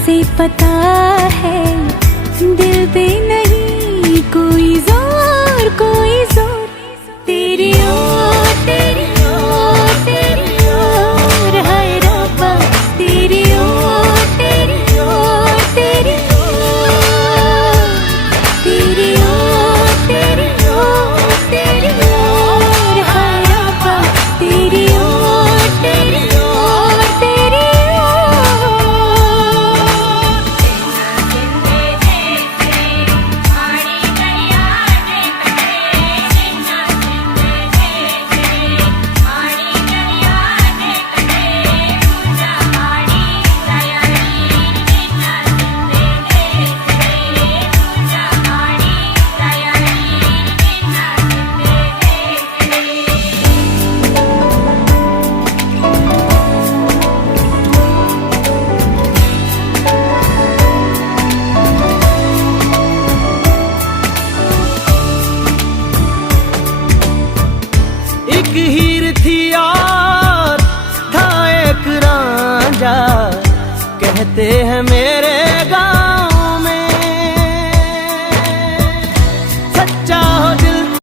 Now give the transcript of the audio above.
कैसे पता है दिल पे नहीं कोई जोर तेरी ओर तेरी ओर तेरी ओर हाय रब्बा तेरी ओर तेरी ओर तेरी ओर तेरी ओर तेरी ओर तेरी ओर हाय रब्बा तेरी ओर तेरी ओर तेरी एक हीर थी और था एक रांझा, कहते हैं मेरे